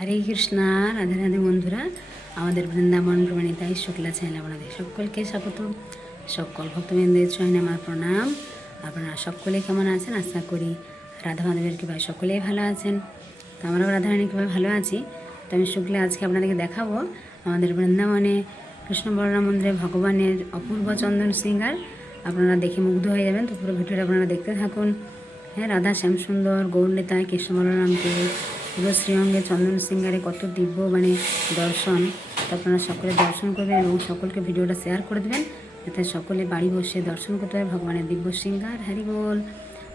হরে কৃষ্ণা। রাধে রাধে বন্ধুরা, আমাদের বৃন্দাবন প্রমাণিতাই শুক্লা চ্যানেলে আপনাদের সকলকে স্বাগত। সকল ভক্তবৃন্দের চরণে আমার প্রণাম। আপনারা সকলে কেমন আছেন? আশা করি রাধা মাধবের কৃপায় সকলেই ভালো আছেন। তো আমরাও রাধারানীর কৃপায় ভালো আছি। তো আমি শুক্লা আজকে আপনাদেরকে দেখাবো আমাদের বৃন্দাবনে কৃষ্ণ বলরাম মন্দিরে ভগবানের অপূর্ব চন্দন শৃঙ্গার। আপনারা দেখে মুগ্ধ হয়ে যাবেন। তো পুরো ভিডিওটা আপনারা দেখতে থাকুন। হ্যাঁ, রাধা শ্যাম সুন্দর গৌরনীতায় কৃষ্ণ বলরামকে পুরো শ্রীঅঙ্গে চন্দন শৃঙ্গারে কত দিব্য দর্শন। তো আপনারা সকলে দর্শন করবেন এবং সকলকে ভিডিওটা শেয়ার করে দেবেন, যাতে সকলে বাড়ি বসে দর্শন করতে পারে ভগবানের দিব্য শৃঙ্গার। হরি বল।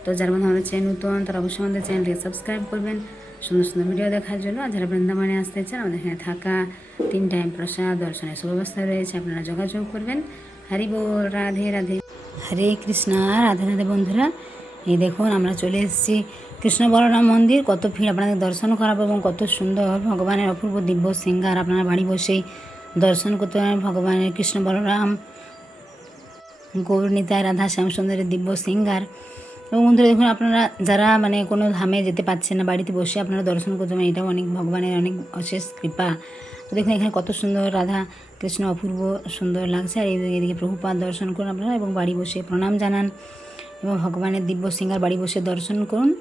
তো যারা বন্ধু আমাদের চ্যানেল নতুন, তারা অবশ্যই আমাদের চ্যানেলটিকে সাবস্ক্রাইব করবেন সুন্দর সুন্দর ভিডিও দেখার জন্য। আর যারা বৃন্দাবনে আসতে চান, আমাদের এখানে থাকা 3 টাইম প্রসাদ দর্শনের সুব্যবস্থা রয়েছে, আপনারা যোগাযোগ করবেন। হরি বল। রাধে রাধে। হরে কৃষ্ণা। রাধে রাধে বন্ধুরা, এই দেখুন আমরা চলে এসেছি কৃষ্ণ বলরাম মন্দির। কত ভিড়, আপনাদের দর্শন করাবো এবং কত সুন্দর ভগবানের অপূর্ব দিব্য শৃঙ্গার। আপনারা বাড়ি বসেই দর্শন করতে পারেন ভগবানের কৃষ্ণ বলরাম গৌরনীতায় রাধা শ্যাম সুন্দরের দিব্য শৃঙ্গার। এবং বন্ধুরা দেখুন, আপনারা যারা কোনো ধামে যেতে পারছেন না, বাড়িতে বসে আপনারা দর্শন করতে পারেন। এটাও অনেক ভগবানের অনেক অশেষ কৃপা। তো দেখুন এখানে কত সুন্দর রাধা কৃষ্ণ অপূর্ব সুন্দর লাগছে। আর এদিকে প্রভুপাদ দর্শন করুন আপনারা এবং বাড়ি বসে প্রণাম জানান এবং ভগবানের দিব্য শৃঙ্গার বাড়ি বসে দর্শন করুন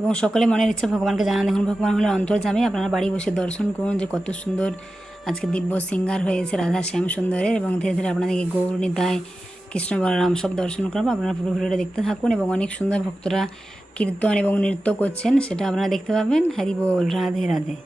এবং সকলে মনের ইচ্ছা ভগবানকে জানান। দেখুন ভগবান হলে অন্তর্যামী, আপনারা বাড়ি বসে দর্শন করুন যে কত সুন্দর আজকে দিব্য শৃঙ্গার হয়েছে রাধা শ্যাম সুন্দরের। এবং ধীরে ধীরে আপনাদেরকে গৌরনীতায় কৃষ্ণ বলরাম সব দর্শন করাবো। আপনারা পুরো ভিডিওটা দেখতে থাকুন এবং অনেক সুন্দর ভক্তরা কীর্তন এবং নৃত্য করছেন, সেটা আপনারা দেখতে পাবেন। হরি বল। রাধে রাধে।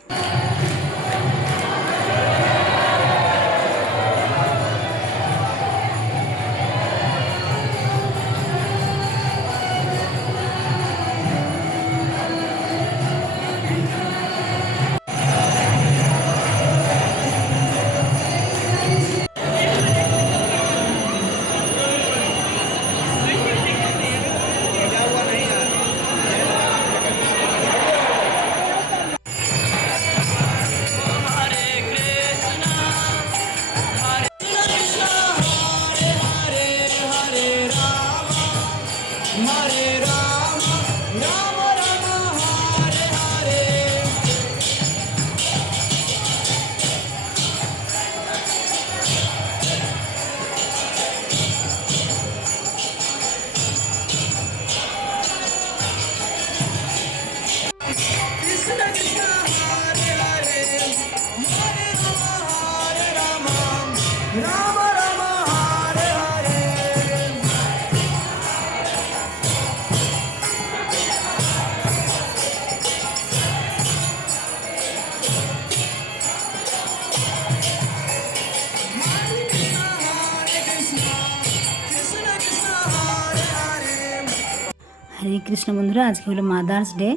হরে কৃষ্ণ বন্ধুরা, আজকে হলো মাদার্স ডে।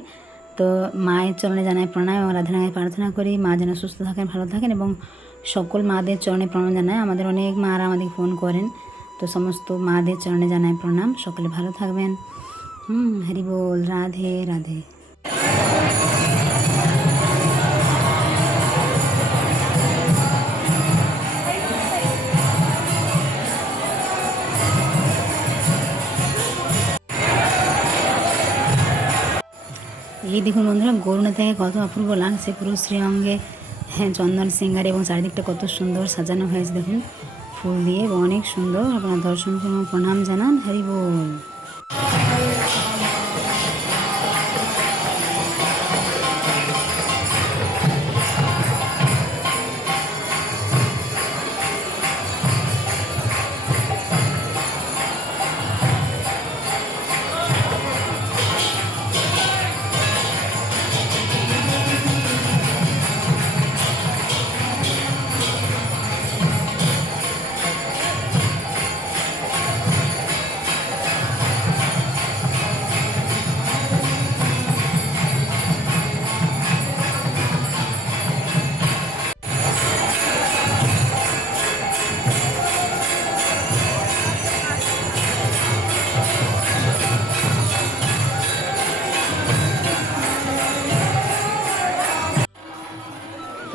তো মায়ের চরণে জানাই প্রণাম এবং রাধারানীর প্রার্থনা করি মা যেন সুস্থ থাকেন, ভালো থাকেন এবং সকল মাদের চরণে প্রণাম জানায়। আমাদের অনেক মারা আমাদের ফোন করেন, তো সমস্ত মাদের চরণে জানাই প্রণাম। সকলে ভালো থাকবেন। হরি বল। রাধে রাধে। এই দেখুন বন্ধুরা, গৌরনীতায় কত অপূর্ব লাগছে পুরো শ্রীঅঙ্গে। হ্যাঁ, চন্দন শৃঙ্গার এবং চারিদিকটা কত সুন্দর সাজানো হয়েছে দেখুন ফুল দিয়ে এবং অনেক সুন্দর। আপনারা দর্শন করুন, প্রণাম জানান। হরি বল।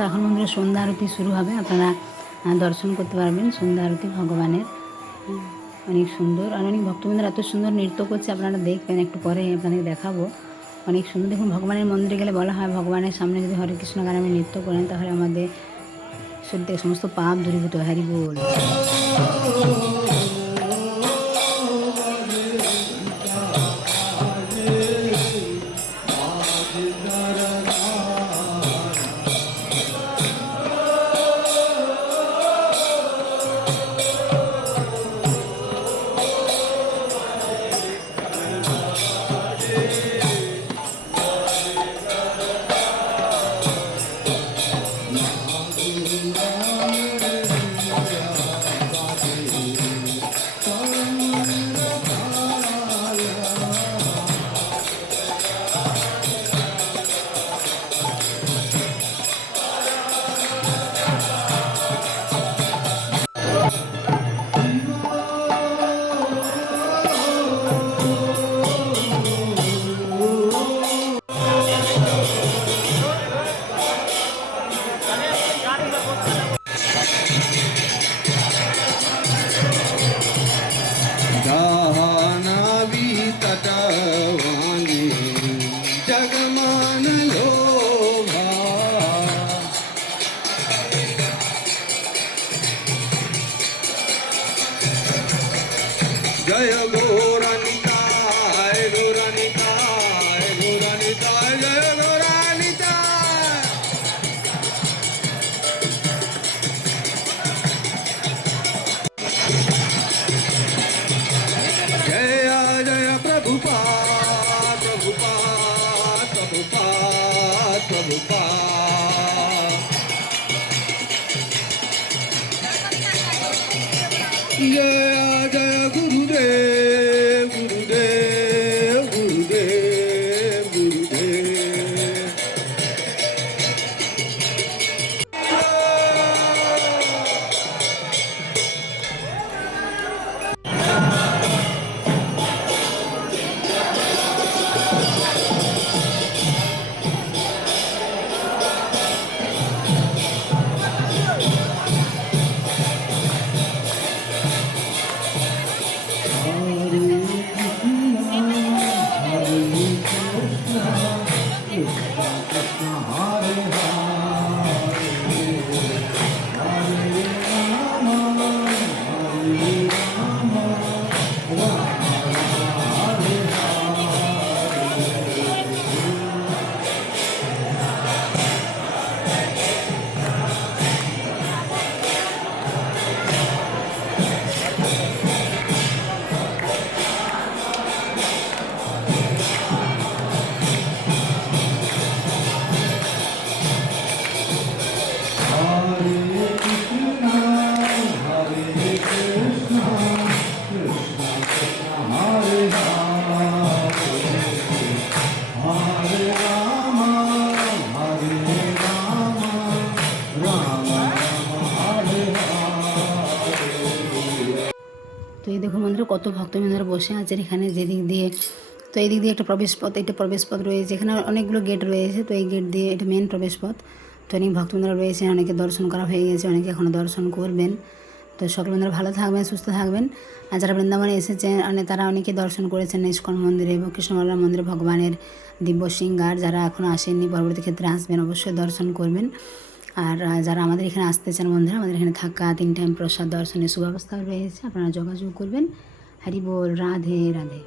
তো এখন বন্ধুরা সন্ধ্যা আরতি শুরু হবে, আপনারা দর্শন করতে পারবেন সন্ধ্যা আরতি ভগবানের। অনেক সুন্দর আর অনেক ভক্তবৃন্দরা এত সুন্দর নৃত্য করছে, আপনারা দেখবেন। একটু পরে আপনাদের দেখাবো অনেক সুন্দর। দেখুন ভগবানের মন্দিরে গেলে বলা হয় ভগবানের সামনে যদি হরে কৃষ্ণ গান আমি নৃত্য করেন তাহলে আমাদের শরীর থেকে সমস্ত পাপ দূরীভূত হয়। হরি বল। जाह्नवी तटवाणी जगमान लोभा जय गौरनिताय गौरनिताय गौरनिताय जय गौरनिताय जय जय प्रभुपाद प्रभुपाद प्रभुपाद प्रभुपाद जय जय गुरुदेव गुरुदेव गुरुदेव गुरुदेव তো এই দেখুন বন্ধুরা কত ভক্তবৃন্দরা বসে আছেন এখানে যেদিক দিয়ে। তো এই দিক দিয়ে একটা প্রবেশপথ, একটা প্রবেশপথ রয়েছে, এখানে অনেকগুলো গেট রয়েছে। তো এই গেট দিয়ে এটা মেন প্রবেশপথ। তো অনেক ভক্তবৃন্দরা রয়েছে, অনেকে দর্শন করা হয়ে গেছে, অনেকে এখনও দর্শন করবেন। তো সকল বন্ধুরা ভালো থাকবেন, সুস্থ থাকবেন। আর যারা বৃন্দাবনে এসেছেন তারা অনেকে দর্শন করেছেন ইস্কন মন্দিরে এবং কৃষ্ণমালা মন্দিরে ভগবানের দিব্য শৃঙ্গার। যারা এখনও আসেননি পরবর্তী ক্ষেত্রে আসবেন, অবশ্যই দর্শন করবেন। আর যারা আমাদের এখানে আসতে চান বন্ধুরা, আমাদের এখানে থাকা 3 টাইম প্রসাদ দর্শনের সুব্যবস্থা রয়েছে, আপনারা যোগাযোগ করবেন। হরি বল, রাধে রাধে।